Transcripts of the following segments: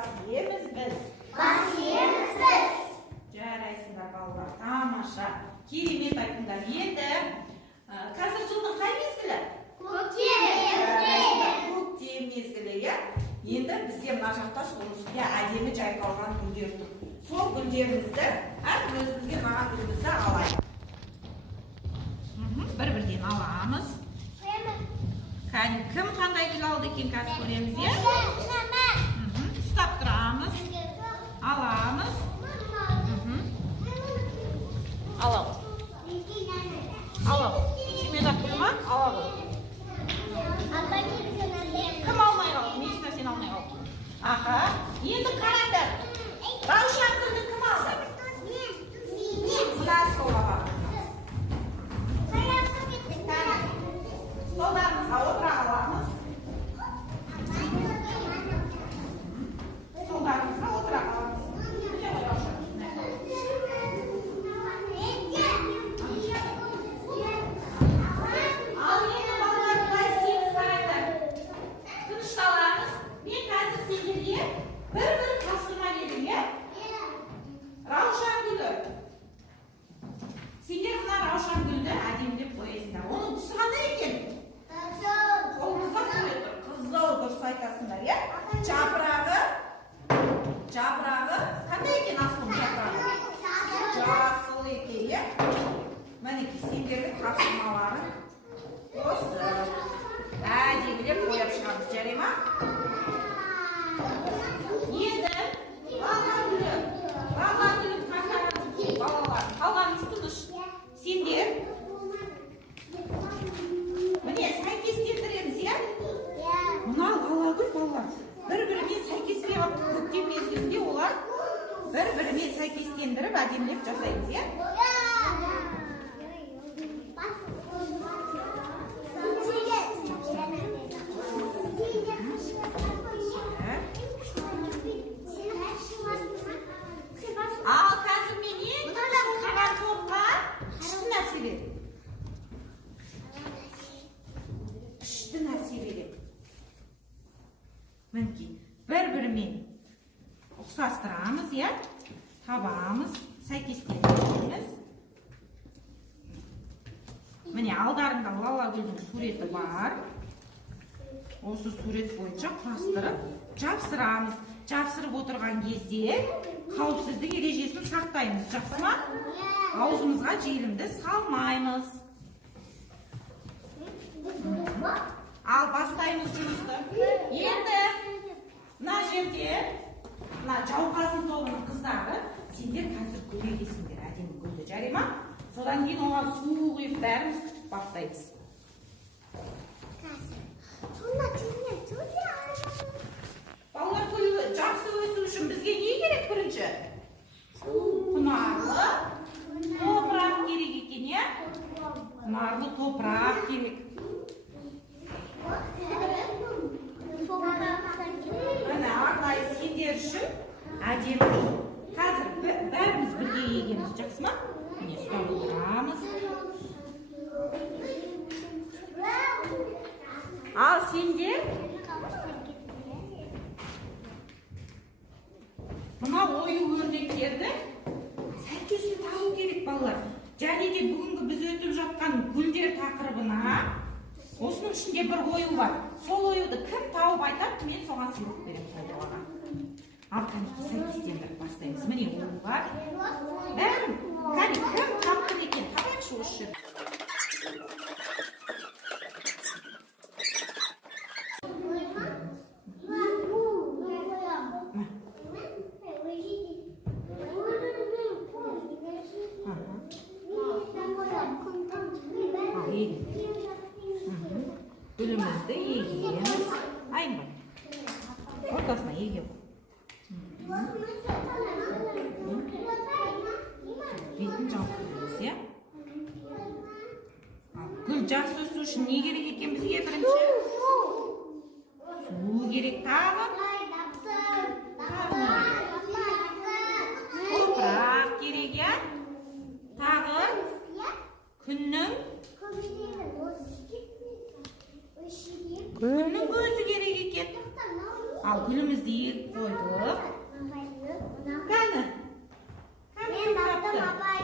бас иеміз біз. Бас иеміз біз. Жарайсыңдар балалар, тамаша. Керемет айттыңдар. Енді қазір жылдың қай мезгілі? Көктем мезгілі, иә? Енді бізде мына жақта соның үстінде әдемі жайқалған гүлдер тұр. Сол гүлдерімізді өзімізге маған гүлімізді алайық. Бір-бірден аламыз. Кім қандай гүл алды екен қазір көреміз, иә? Ұстап тұрамыз. Аламыз. Алау. Алау. Жемедақ гүл ма? Алау. Кім алмай қалды? Мен ешқандай сен алмай қалды. Аха. Енді қараңдар. Раушан гүлді кім алды? Мына столға. Столдарымызға отыра аламыз. Столдарымызға отыра аламыз. Ал енді балалар былай істейміз, қараңдар. Тынышталамыз. Мен қазір сендерге бір тапсырма берейін, иә? Раушан гүлі. Сендер мына раушан гүлді әдемілеп қоясыңдар. Оның түсі қандай екен? Қолымызға сурет тұр. Қызыл, дұрыс айтасыңдар, иә? Жапырағы қандай екен асылым жапырағы? Жасыл екен, иә? Мінекей сендердің тапсырмаларын осы әдемілеп бояп шығамыз, жарай ма? Енді балалар гүлін қайтарамыз. Балалар, қалғанымыз тыныш. Сендер міне сәйкестендіреміз, иә? Мына алагүл балалар бір-бірімен сәйкеспей қалып, көктем мезгілінде олар бір-бірімен сәйкестендіріп әдемілеп жасаймыз, иә? Ал қазір мен ең қаған топқа күшті нәрсе берем. Күшті нәрсе берем. Мінекей, бір-бірімен ұқсастырамыз, иә? Табамыз, сәйкестендіреміз. Міне алдарында лала-гүлдің суреті бар. Осы сурет бойынша құрастырып жапсырамыз. Жапсырып отырған кезде қауіпсіздік ережесін сақтаймыз, жақсы ма? Аузымызға желімді салмаймыз. Ал бастаймыз жұмысты. Енді мына жерде мына жауқазын тобының қыздары сендер қазір көмектесіңдер әдемі гүлді, жарай ма? Содан кейін оған су құйып бәріміз күтіп баптаймыз. Балалар гүлі жақсы өсу үшін бізге не керек бірінші? Құнарлы топырақ керек екен, иә? Құнарлы топырақ керек. Міне арнайы сендер үшін әдемі. Қазір бәріміз бірге егеміз, жақсы ма? Міне ұстап отырамыз. Ал сендер мына ою-өрнектерді сәйкесін табу керек, балалар. Және де бүгінгі біз өтіп жатқан гүлдер тақырыбына осының ішінде бір ою бар. Сол оюды кім тауып айтады, мен соған сыйлық беремін сол балаға. Ал кәнекей сәйкестендіріп бастаймыз. Міне ою бар. Бәрін кім тапты екен? Табайықшы осы жерде. Гүлімізді егеміз. Айынбай. Ортасына егем. Бетін жауқырымыз, иә? Гүл жақсы өсу үшін не керек екен бізге бірінші? Су керек, тағы? Топырақ керек, иә? Тағы? Күннің? Күннің көзі керек екен. Ал gülümüzni yig'ib qo'ydik. Qani? Men topdim, apay.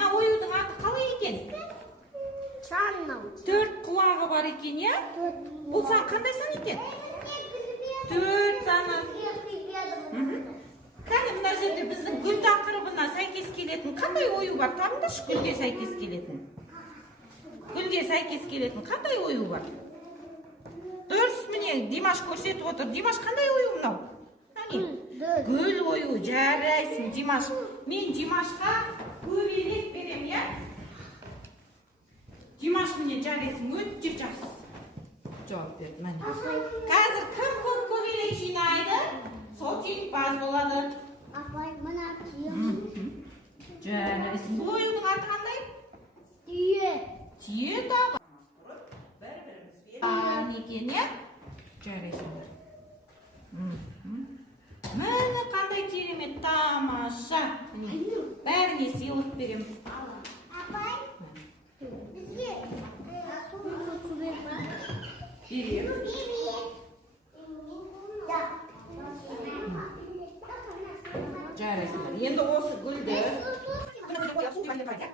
Ha, oyudun ati qalay ekan? Channom. 4 qulog'i bor ekan, ya? Bu san qanday san ekan? 4 sani. Qani bunda yerda bizning gul taqribidan saykes kelетін qanday o'yu bor? Topingda shu gulga saykes kelетін. Gulga saykes kelетін qanday o'yu bor? Durs mine Dimash ko'rsatib o'tir. Dimash qanday o'yu bunday? Qani? Gul o'yu, jaraysin Dimash. Men Dimashga ko'ylak berem, ya. Dimash mine jaraysin, o'tib yaxshi. Javob berdi mana. Hozir kim ko'p ko'ylak jinaydi? Soching baz bo'ladi. Apay, mana tiyo. Jaraysin. Bu o'yinning ati qanday? Tiyo. Tiyo da. Ekan, ya? Jaraysinlar. Mana qanday kerak tamasha. Bariga siylik beraman. Apay, bizga suvni ko'rib Berib. Jaraysinlar. Endi o'si guldi. Buni qo'yib suv quyib qo'ying.